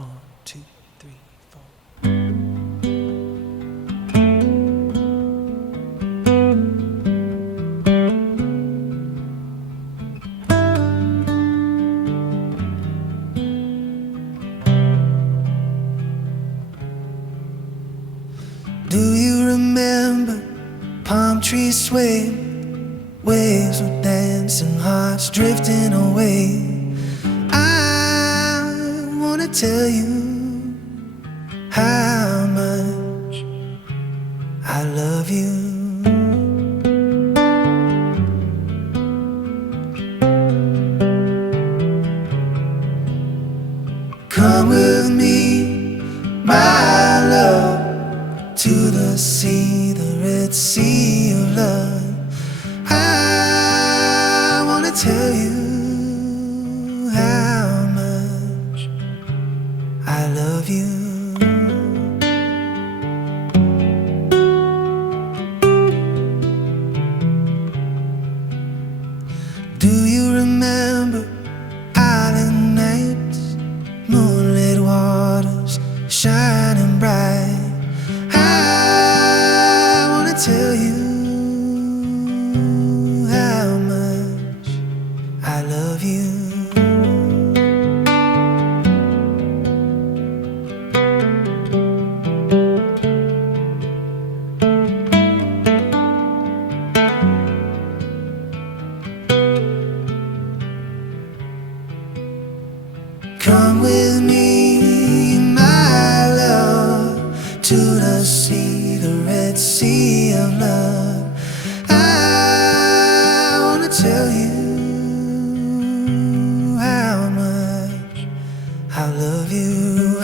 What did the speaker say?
1, 2, 3, 4. Do you remember palm trees swaying, waves were dancing, hearts drifting away? I wanna tell you how much I love you. Come with me, my love, to the sea, the Red Sea of love. I wanna tell you how much I love you. Do you remember island nights, moonlit waters shining bright? I wanna tell you how much I love you. Come with me, my love, to the sea, the Red Sea of love. I wanna tell you how much I love you.